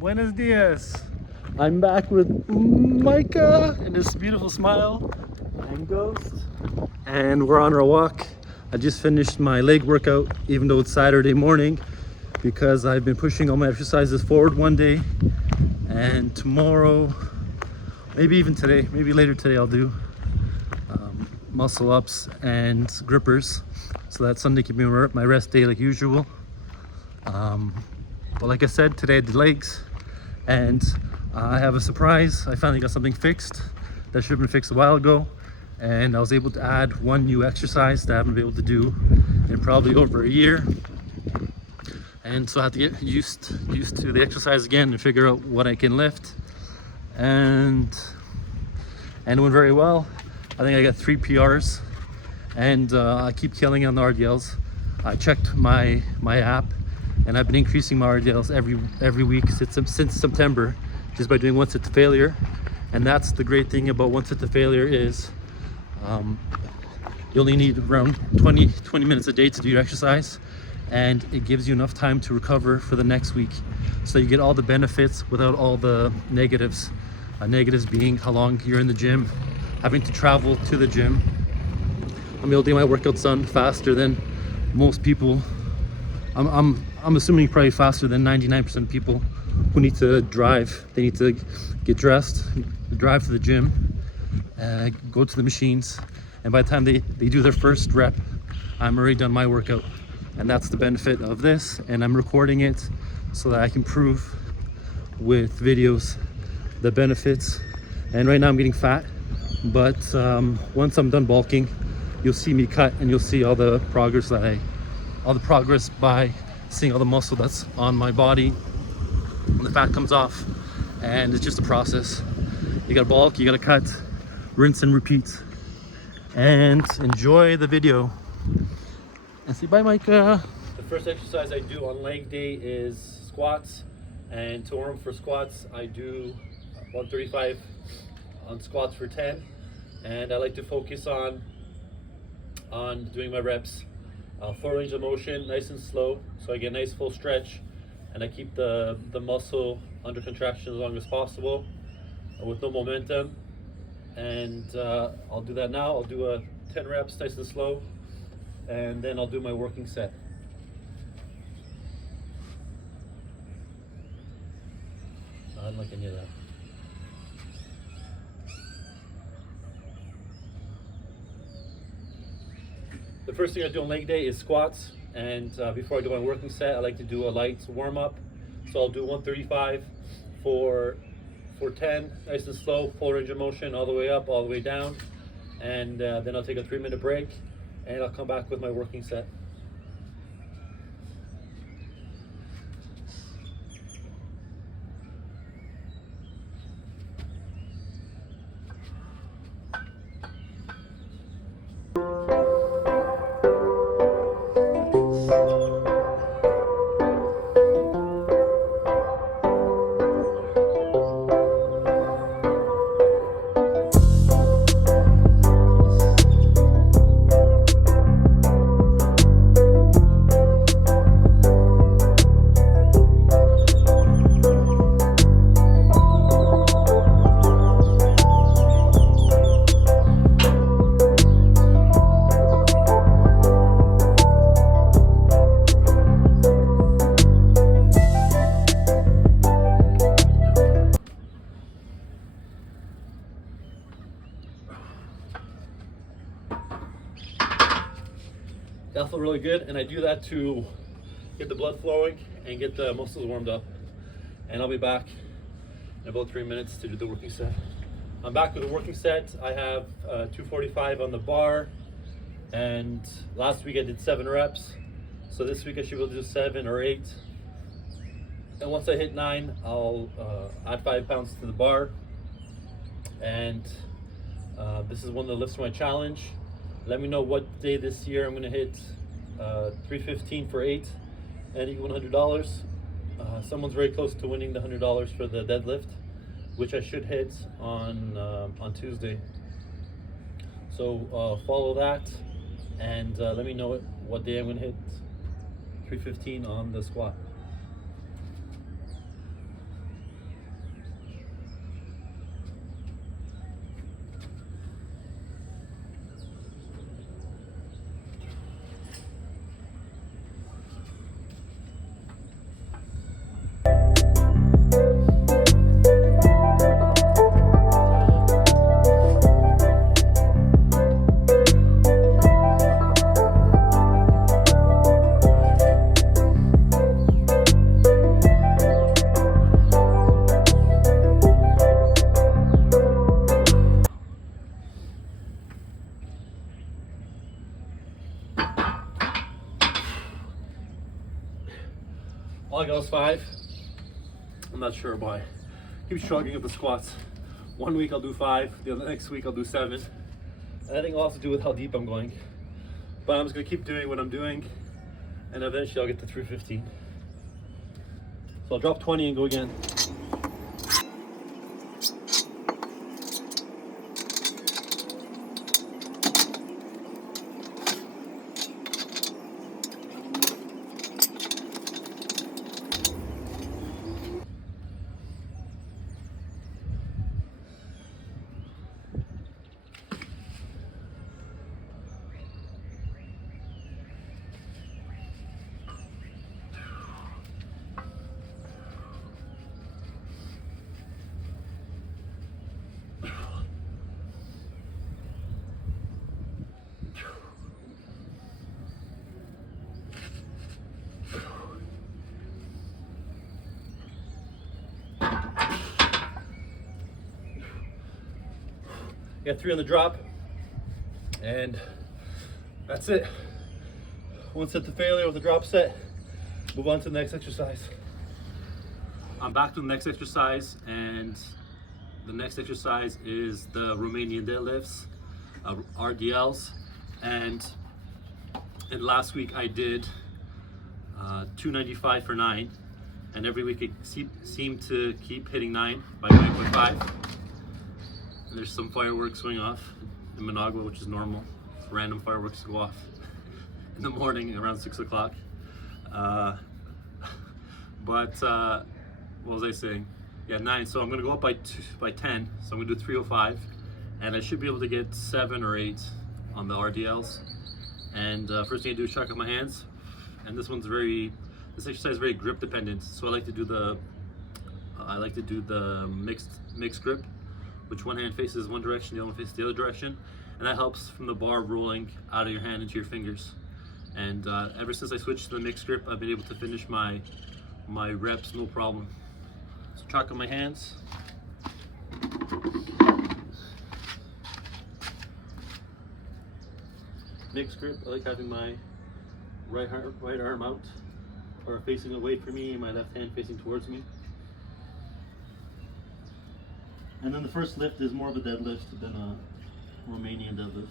Buenos dias. I'm back with Micah and his beautiful smile and Ghost. And we're on our walk. I just finished my leg workout, even though it's Saturday morning, because I've been pushing all my exercises forward one day. And tomorrow, maybe even today, maybe later today, I'll do muscle ups and grippers. So that Sunday can be my rest day like usual. But like I said, today I did legs, and I have a surprise. I finally got something fixed that should have been fixed a while ago, and I was able to add one new exercise that I haven't been able to do in probably over a year. And so I have to get used to the exercise again and figure out what I can lift. And it went very well. I think I got 3 PRs, and I keep killing on the RDLs. I checked my app, and I've been increasing my RDLs every week since September, just by doing one set to failure. And that's the great thing about one set to failure is you only need around 20 minutes a day to do your exercise, and it gives you enough time to recover for the next week. So you get all the benefits without all the negatives. Negatives being how long you're in the gym, having to travel to the gym. I'm able to get my workouts done faster than most people. I'm assuming probably faster than 99% of people who need to drive. They need to get dressed, drive to the gym, go to the machines, and by the time they do their first rep, I'm already done my workout. And that's the benefit of this, and I'm recording it so that I can prove with videos the benefits. And right now I'm getting fat, but once I'm done bulking, you'll see me cut, and you'll see all the progress by seeing all the muscle that's on my body when the fat comes off. And it's just a process. You gotta bulk, you gotta cut, rinse and repeat. And enjoy the video. And say bye, Micah. The first exercise I do on leg day is squats. And to warm up for squats, I do 135 on squats for 10. And I like to focus on doing my reps. Full range of motion, nice and slow, so I get a nice full stretch, and I keep the muscle under contraction as long as possible with no momentum. And I'll do that now. I'll do 10 reps nice and slow, and then I'll do my working set. I don't like any of that. The first thing I do on leg day is squats, and before I do my working set, I like to do a light warm up. So I'll do 135 for 10, nice and slow, full range of motion, all the way up, all the way down, and then I'll take a 3-minute break, and I'll come back with my working set. That felt really good, and I do that to get the blood flowing and get the muscles warmed up. And I'll be back in about 3 minutes to do the working set. I'm back with the working set. I have 245 on the bar, and last week I did 7 reps. So this week I should be able to do 7 or 8. And once I hit 9, I'll add 5 pounds to the bar. And this is one of the lifts for my challenge. Let me know what day this year I'm going to hit 315 for 8 and equal $100. Someone's very close to winning the $100 for the deadlift, which I should hit on Tuesday. So follow that, and let me know what day I'm going to hit 315 on the squat. 5. I'm not sure why. Keep struggling with the squats. One week I'll do 5, the next week I'll do 7. And I think it'll also do with how deep I'm going. But I'm just gonna keep doing what I'm doing, and eventually I'll get to 315. So I'll drop 20 and go again. Got 3 on the drop, and that's it. One set to failure with the drop set. Move on to the next exercise. I'm back to the next exercise, and the next exercise is the Romanian deadlifts, RDLs, and last week I did 295 for 9, and every week it seemed to keep hitting 9 by 9.5. And there's some fireworks going off in Managua, which is normal. Random fireworks go off in the morning around 6 o'clock. What was I saying? Yeah, 9. So I'm gonna go up by 10. So I'm gonna do 305, and I should be able to get 7 or 8 on the RDLs. And first thing I do is chuck up my hands. And this exercise is very grip dependent. So I like to do the mixed grip, which one hand faces one direction, the other one faces the other direction, and that helps from the bar rolling out of your hand into your fingers. And ever since I switched to the mixed grip, I've been able to finish my reps no problem. So chalk on my hands. Mixed grip. I like having my right arm out or facing away from me, and my left hand facing towards me. And then the first lift is more of a deadlift than a Romanian deadlift.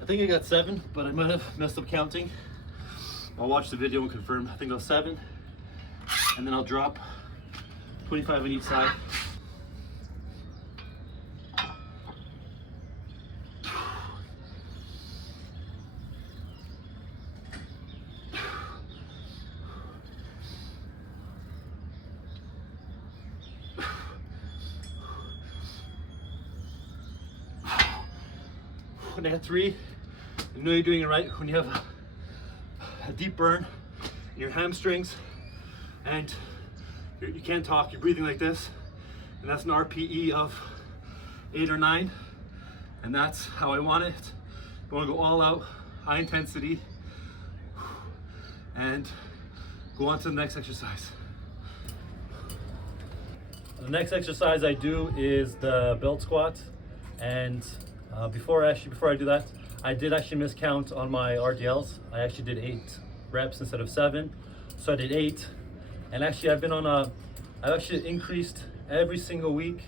I think I got 7, but I might have messed up counting. I'll watch the video and confirm. I think that was 7. And then I'll drop 25 on each side. When I got 3, you know you're doing it right when you have a deep burn in your hamstrings and you can't talk, you're breathing like this, and that's an RPE of 8 or 9, and that's how I want it. I want to go all out, high intensity, and go on to the next exercise. The next exercise I do is the belt squat, and before I do that, I did actually miscount on my RDLs. I actually did 8 reps instead of 7, so I did 8. And actually, I've actually increased every single week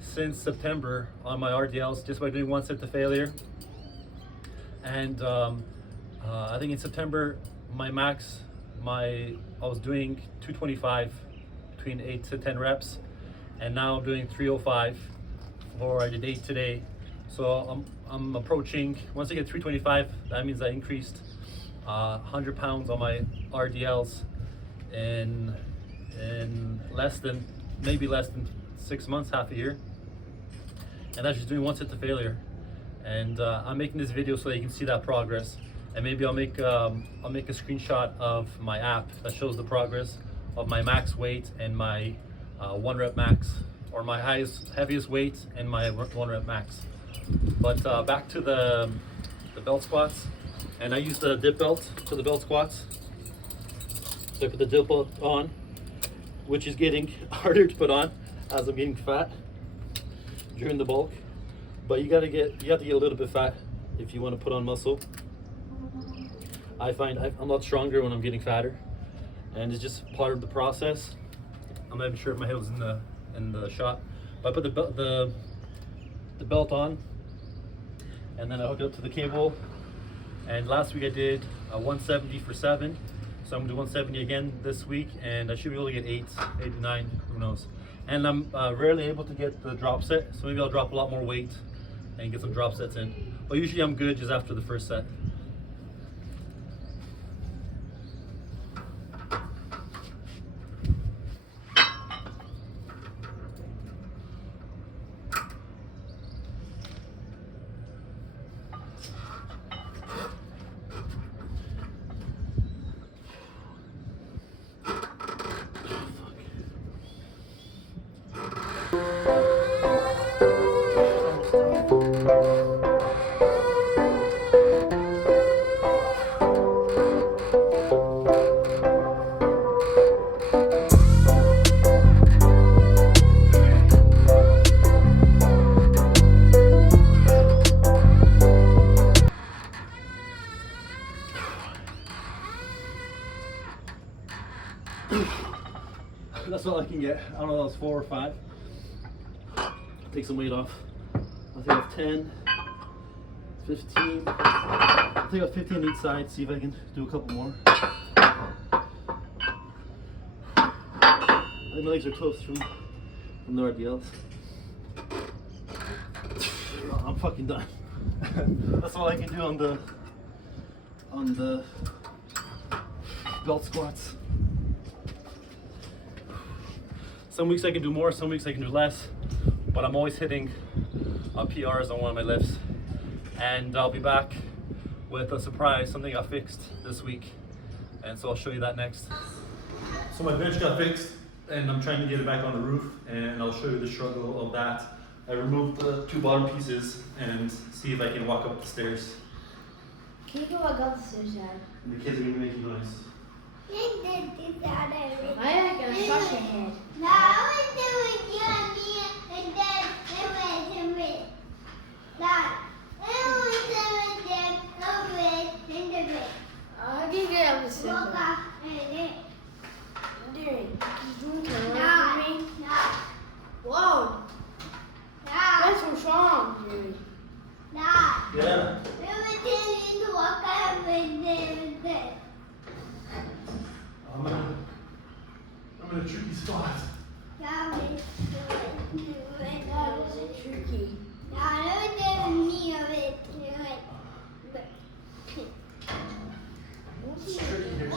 since September on my RDLs just by doing 1 set to failure. And I think in September, my max, I was doing 225 between 8 to 10 reps, and now I'm doing 305, or I did 8 today. So I'm approaching, once I get 325, that means I increased 100 pounds on my RDLs in less than, maybe less than 6 months, half a year. And that's just doing one set to failure. And I'm making this video so that you can see that progress. And maybe I'll make a screenshot of my app that shows the progress of my max weight and my 1 rep max, or my heaviest weight and my 1 rep max. But back to the belt squats, and I use the dip belt for the belt squats. So I put the dip belt on, which is getting harder to put on as I'm getting fat during the bulk. But you have to get a little bit fat if you want to put on muscle. I find I'm a lot stronger when I'm getting fatter, and it's just part of the process. I'm not even sure if my head was in the shot, but I put the belt on, and then I hook it up to the cable. And last week I did a 170 for 7, so I'm gonna do 170 again this week, and I should be able to get 8 to 9, who knows. And I'm rarely able to get the drop set, so maybe I'll drop a lot more weight and get some drop sets in. But usually I'm good just after the first set. That's all I can get. I don't know if that was 4 or 5. Take some weight off. I think I have 10, 15. I think I have 15 on each side. See if I can do a couple more. I think my legs are toast from the RDLs. I'm fucking done. That's all I can do on the belt squats. Some weeks I can do more, some weeks I can do less, but I'm always hitting PRs on one of my lifts. And I'll be back with a surprise, something got fixed this week, and so I'll show you that next. So my bench got fixed, and I'm trying to get it back on the roof, and I'll show you the struggle of that. I removed the 2 bottom pieces and see if I can walk up the stairs. Can you go walk up the stairs, Dad? The kids are gonna be making noise. I like gonna crush your head. How do you get up the stairs? Whoa! That's so strong, dude. Yeah. I'm in a tricky spot. That is tricky. It's tricky here.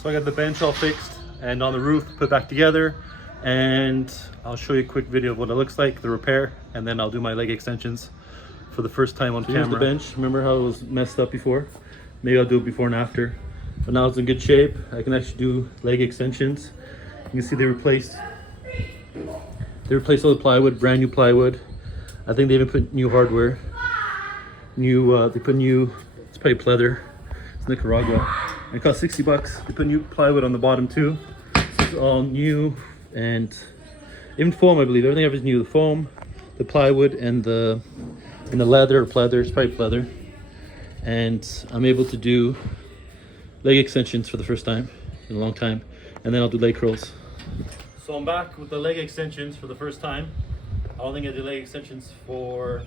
So I got the bench all fixed and on the roof put back together, and I'll show you a quick video of what it looks like, the repair, and then I'll do my leg extensions for the first time on camera. Here's the bench. Remember how it was messed up before? Maybe I'll do it before and after. But now it's in good shape. I can actually do leg extensions. You can see they replaced all the plywood, brand new plywood. I think they even put new hardware. They put new, it's probably pleather. It's Nicaragua. And it cost 60 bucks. They put new plywood on the bottom too. So it's all new, and even foam, I believe. Everything is new. The foam, the plywood, and the leather or pleather. It's probably pleather. And I'm able to do leg extensions for the first time in a long time, and then I'll do leg curls. So I'm back with the leg extensions for the first time. I don't think I did leg extensions for,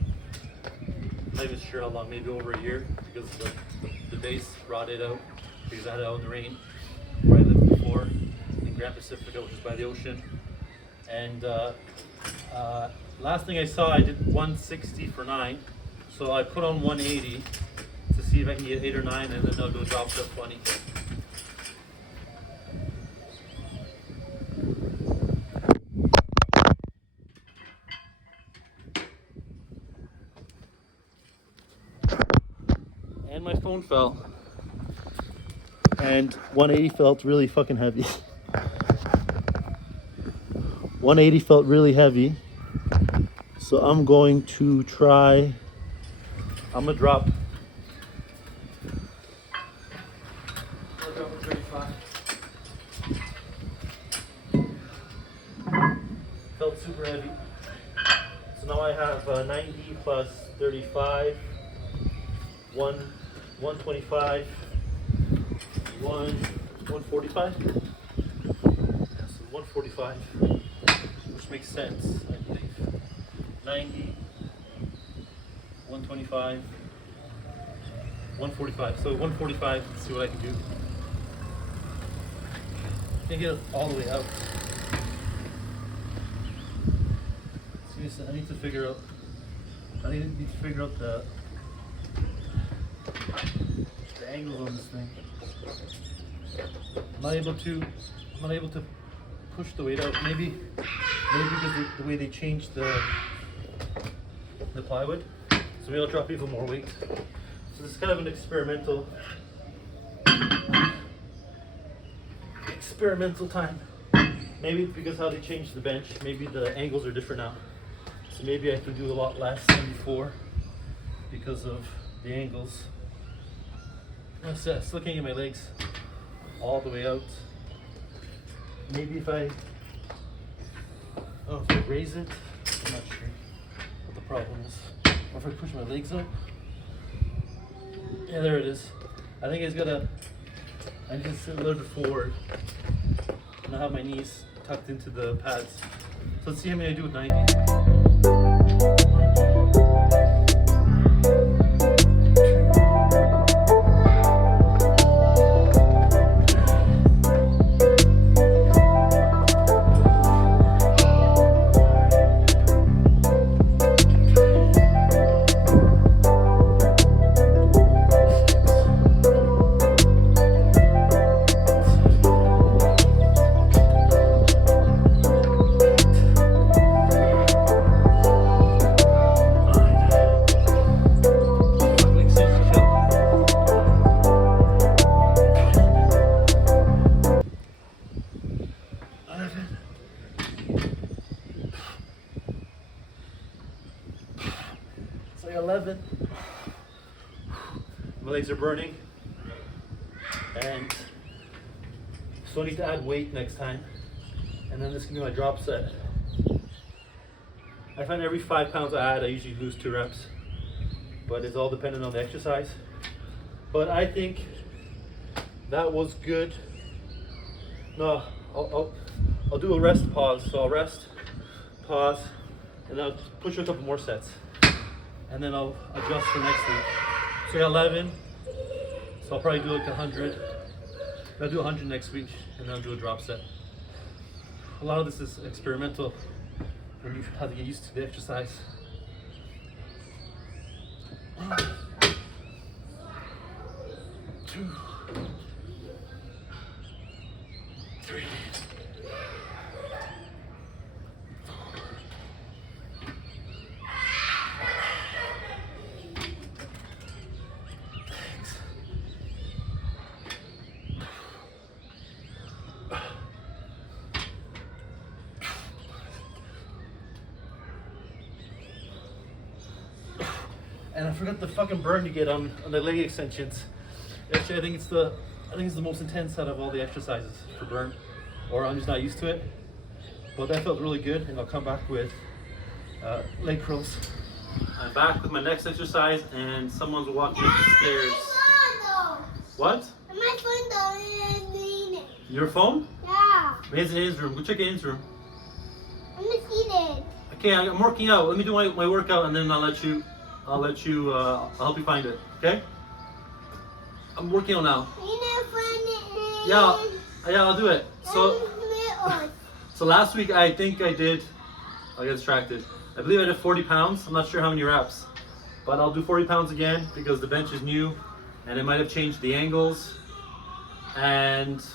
I'm not even sure how long, maybe over a year, because the base rotted out because I had it out in the rain where I lived before in Grand Pacifica, which is by the ocean. And last thing I saw, I did 160 for 9, so I put on 180 to see if I can get 8 or 9, and then I'll do a drop step 20. And my phone fell, and 180 felt really fucking heavy. 180 felt really heavy, so I'm going to try, I'm gonna drop 35. Felt super heavy. So now I have 90 plus 35, 125, 145. Yeah, so 145, which makes sense, I believe. 90, 125, 145. So 145, let's see what I can do. Can't get it all the way out. I need to figure out the angles on this thing. I'm not able to push the weight out. Maybe because the way they changed the plywood. So maybe I'll drop even more weight. So this is kind of an experimental time. Maybe it's because how they changed the bench. Maybe the angles are different now. So maybe I can do a lot less than before because of the angles. I'm still looking at my legs all the way out. Maybe if I raise it, I'm not sure what the problem is. Or if I push my legs up. Yeah, there it is. I think I need to sit a little bit forward. And I have my knees tucked into the pads. So let's see how many I do with 90. It's like 11. My legs are burning, and so I need to add weight next time, and then this can be my drop set. I find every 5 pounds I add, I usually lose 2 reps, but it's all dependent on the exercise. But I think that was good. No, I'll do a rest pause. So I'll rest, pause, and then I'll push a couple more sets, and then I'll adjust for next week. So I got 11. So I'll probably do like 100. I'll do 100 next week, and then I'll do a drop set. A lot of this is experimental when you have to get used to the exercise. and I forgot the fucking burn you get on the leg extensions. Actually, I think it's the most intense out of all the exercises for burn, or I'm just not used to it. But that felt really good, and I'll come back with leg curls. I'm back with my next exercise, and someone's walking up the stairs. What? My phone doesn't need it. Your phone? Yeah. It's in his room. Go check in his room. I'm seated. Okay, I'm working out. Let me do my workout, and then I'll help you find it. Okay? I'm working out now. You know, find it. Yeah, I'll do it. So last week I think I got distracted. I believe I did 40 pounds. I'm not sure how many reps, but I'll do 40 pounds again because the bench is new, and it might have changed the angles. And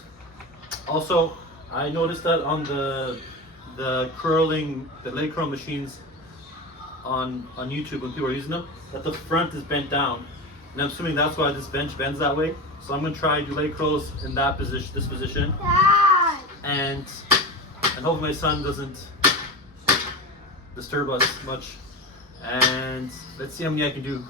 also, I noticed that on the leg curl machines on YouTube when people are using them, that the front is bent down, and I'm assuming that's why this bench bends that way. So I'm gonna try to do leg curls in this position, Dad. and hope my son doesn't disturb us much. And let's see how many I can do.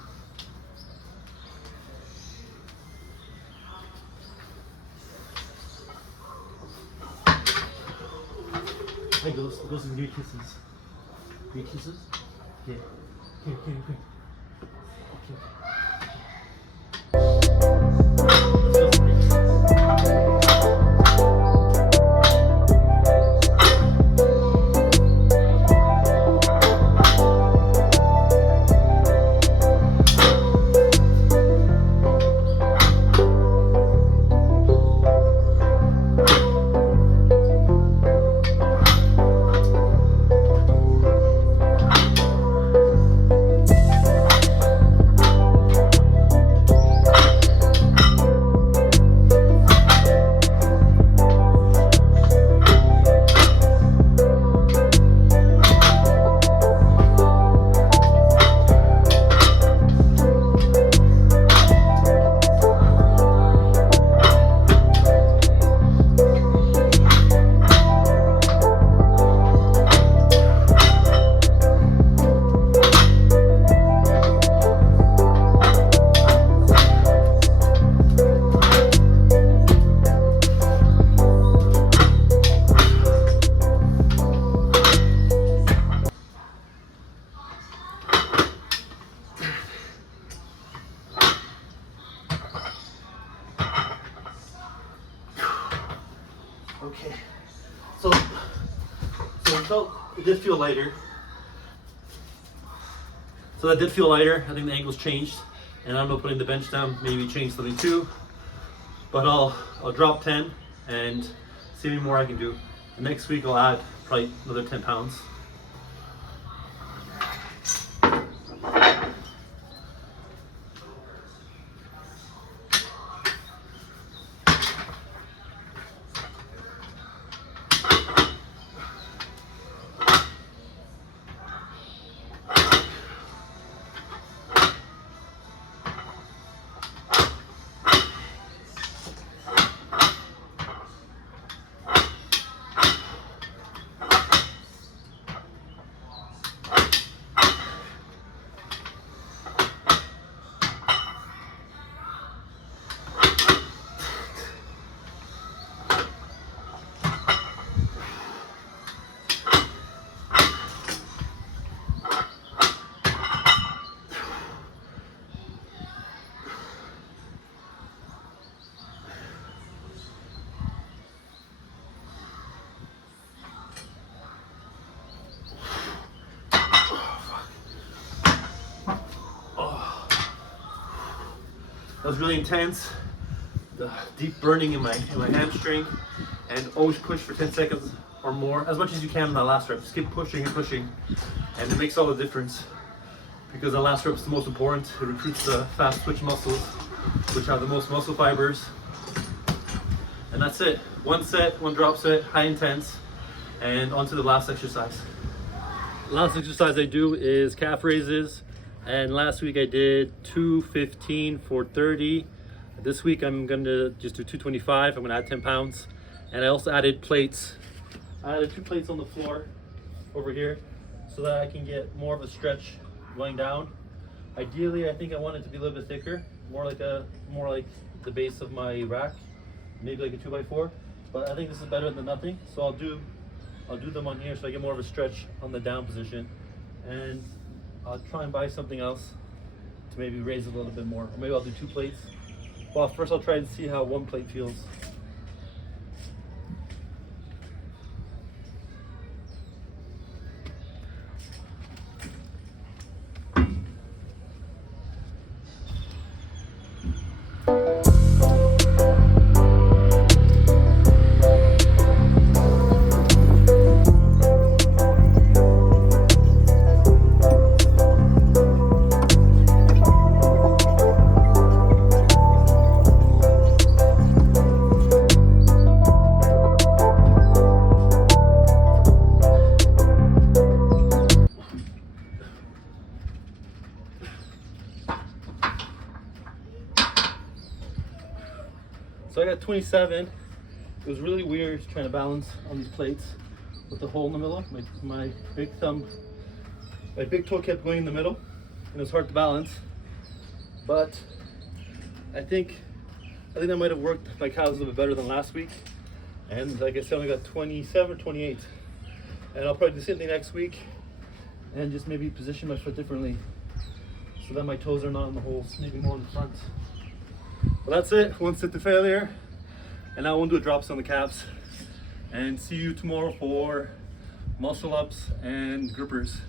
Hey, those are new kisses. New kisses? Yeah. Okay. Okay, so it did feel lighter. So that did feel lighter. I think the angles changed, and I'm not putting the bench down. Maybe change something too. But I'll drop 10 and see how many more I can do. And next week I'll add probably another 10 pounds. That was really intense. The deep burning in my hamstring, and always push for 10 seconds or more, as much as you can in that last rep. Just keep pushing and pushing, and it makes all the difference because the last rep is the most important. It recruits the fast twitch muscles, which have the most muscle fibers. And that's it. One set, one drop set, high intense, and on to the last exercise. Last exercise I do is calf raises. And last week I did 215 for 30. This week I'm gonna just do 225. I'm gonna add 10 pounds. And I also added plates. I added 2 plates on the floor over here so that I can get more of a stretch going down. Ideally, I think I want it to be a little bit thicker, more like the base of my rack, maybe like a 2x4. But I think this is better than nothing. So I'll do them on here so I get more of a stretch on the down position, and I'll try and buy something else to maybe raise it a little bit more, or maybe I'll do 2 plates. Well, first I'll try and see how 1 plate feels. So I got 27. It was really weird trying to balance on these plates with the hole in the middle. My big toe kept going in the middle, and it was hard to balance. But I think that might have worked my cows a little bit better than last week. And like I said, I only got 27, 28. And I'll probably do the same thing next week, and just maybe position my foot differently so that my toes are not in the holes, maybe more in the front. Well, that's it. 1 sit to failure, and I won't do drops on the calves. And see you tomorrow for muscle ups and grippers.